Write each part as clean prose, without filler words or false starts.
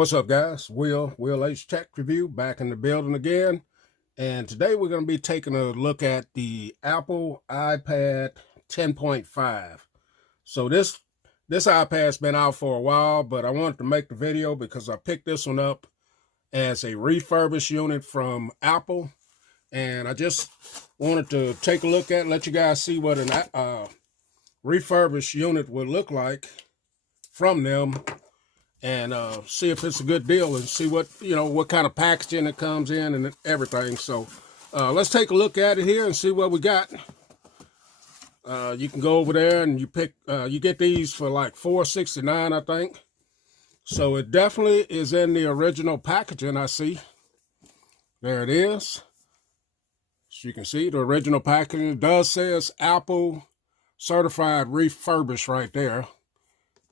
What's up, guys? Will H Tech Review back in the building again. And today we're going to be taking a look at the Apple iPad 10.5. So this iPad's been out for a while, but I wanted to make the video because I picked this one up as a refurbished unit from Apple. And I just wanted to take a look at it, let you guys see what a refurbished unit would look like from them, and see if it's a good deal and see what kind of packaging it comes in and everything. So let's take a look at it here and see what we got. You can go over there and you get these for like $4.69, I think. So it definitely is in the original packaging. I see there it is. As you can see, the original packaging does says Apple certified refurbished right there.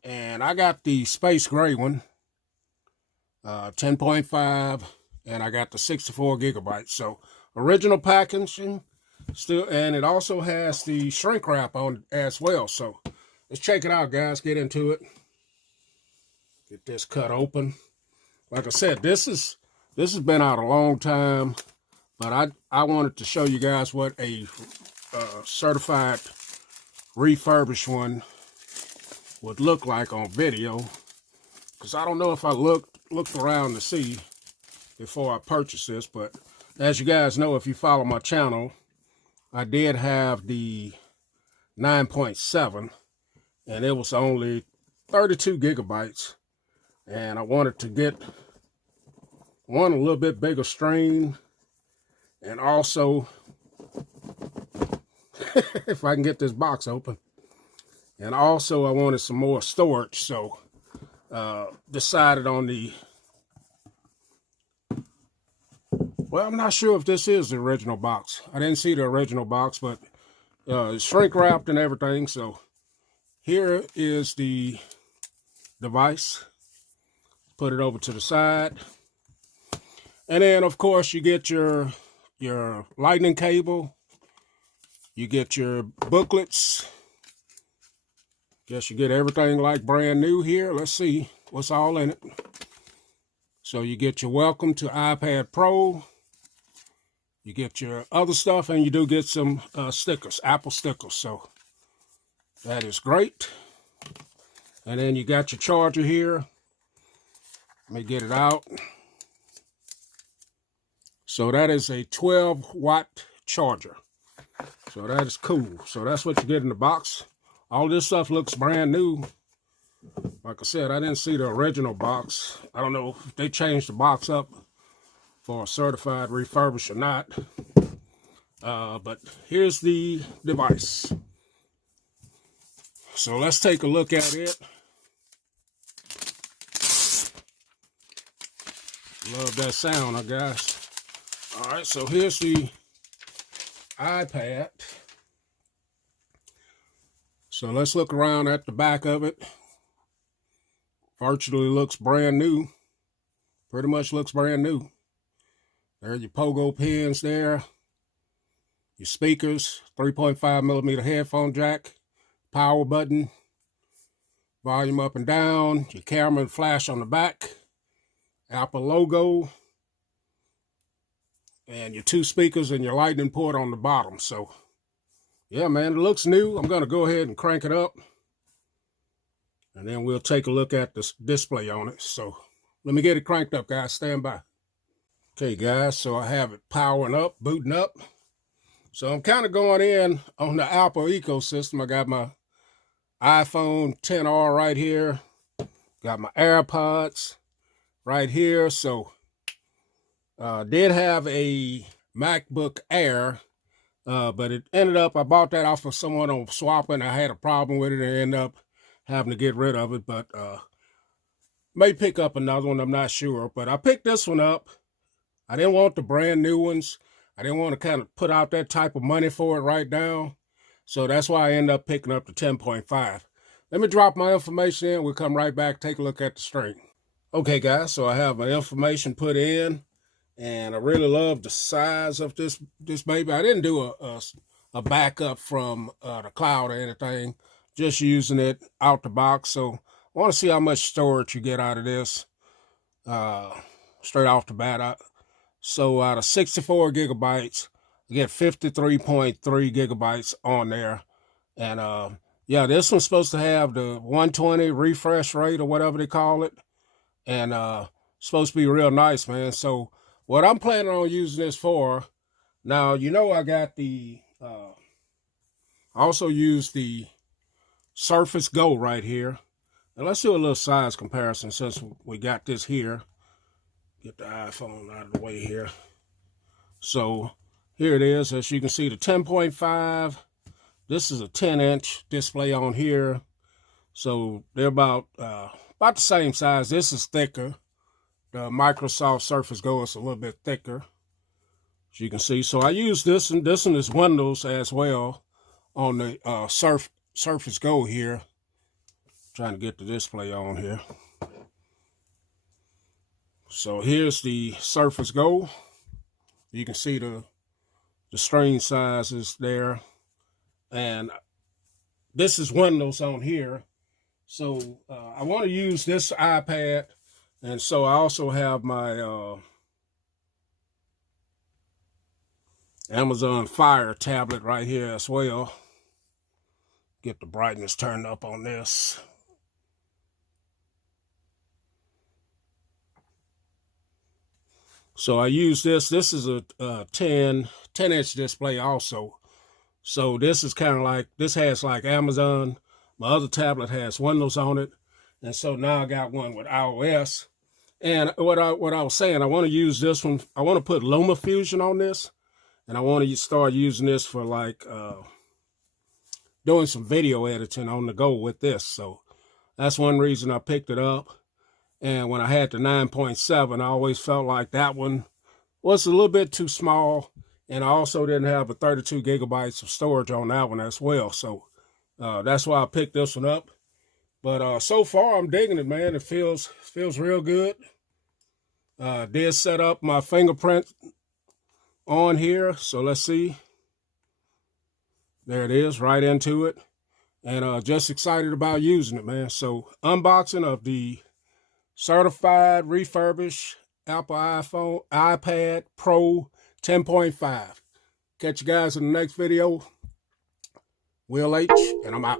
And I got the space gray one, 10.5, and I got the 64 gigabytes. So original packaging still, and it also has the shrink wrap on as well. So let's check it out, guys. Get into it. Get this cut open. Like I said, this has been out a long time, but I wanted to show you guys what a certified refurbished one would look like on video, because I don't know if I looked around to see before I purchased this. But as you guys know, if you follow my channel, I did have the 9.7 and it was only 32 gigabytes, and I wanted to get one a little bit bigger screen, and also if I can get this box open. And also I wanted some more storage, so decided on the, well, I'm not sure if this is the original box. I didn't see the original box, but it's shrink wrapped and everything. So here is the device. Put it over to the side. And then, of course, you get your lightning cable. You get your booklets. Guess you get everything like brand new here. Let's see what's all in it. So you get your welcome to iPad Pro. You get your other stuff, and you do get some stickers, Apple stickers. So that is great. And then you got your charger here. Let me get it out. So that is a 12-watt charger. So that is cool. So that's what you get in the box. All this stuff looks brand new. Like I said, I didn't see the original box. I don't know if they changed the box up for a certified refurbished or not. But here's the device. So let's take a look at it. Love that sound, I guess. All right, so here's the iPad. So let's look around at the back of it. Virtually looks brand new. Pretty much looks brand new. There are your pogo pins there. Your speakers, 3.5 millimeter headphone jack, power button, volume up and down, your camera and flash on the back, Apple logo, and your two speakers and your lightning port on the bottom. So yeah, man, it looks new. I'm going to go ahead and crank it up, and then we'll take a look at this display on it. So let me get it cranked up, guys. Stand by. Okay, guys, so I have it powering up, booting up. So I'm kind of going in on the Apple ecosystem. I got my iPhone XR right here. Got my AirPods right here. So did have a MacBook Air. But it ended up, I bought that off of someone on swapping. I had a problem with it and ended up having to get rid of it. But may pick up another one, I'm not sure. But I picked this one up. I didn't want the brand new ones. I didn't want to kind of put out that type of money for it right now. So that's why I ended up picking up the 10.5. Let me drop my information in. We'll come right back, take a look at the screen. Okay, guys, so I have my information put in. And I really love the size of this baby. I didn't do a backup from the cloud or anything. Just using it out the box. So I want to see how much storage you get out of this. straight off the bat. So out of 64 gigabytes, I get 53.3 gigabytes on there. And yeah, this one's supposed to have the 120 refresh rate or whatever they call it. And supposed to be real nice, man. So what I'm planning on using this for, now, you know, I got the, I also use the Surface Go right here. And let's do a little size comparison since we got this here. Get the iPhone out of the way here. So here it is. As you can see, the 10.5. This is a 10-inch display on here. So they're about the same size. This is thicker. The Microsoft Surface Go is a little bit thicker, as you can see. So I use this, and this one is Windows as well on the Surface Go here. Trying to get the display on here. So here's the Surface Go. You can see the screen sizes there. And this is Windows on here. So I want to use this iPad. And so I also have my Amazon Fire tablet right here as well. Get the brightness turned up on this. So I use this. This is a 10-inch display also. So this is kind of like, this has like Amazon. My other tablet has Windows on it. And so now I got one with iOS. And what I was saying, I want to use this one. I want to put LumaFusion on this. And I want to start using this for like doing some video editing on the go with this. So that's one reason I picked it up. And when I had the 9.7, I always felt like that one was a little bit too small. And I also didn't have a 32 gigabytes of storage on that one as well. So that's why I picked this one up. But so far, I'm digging it, man. It feels real good. Did set up my fingerprint on here. So let's see. There it is, right into it. And just excited about using it, man. So unboxing of the certified refurbished Apple iPad Pro 10.5. Catch you guys in the next video. Will H, and I'm out.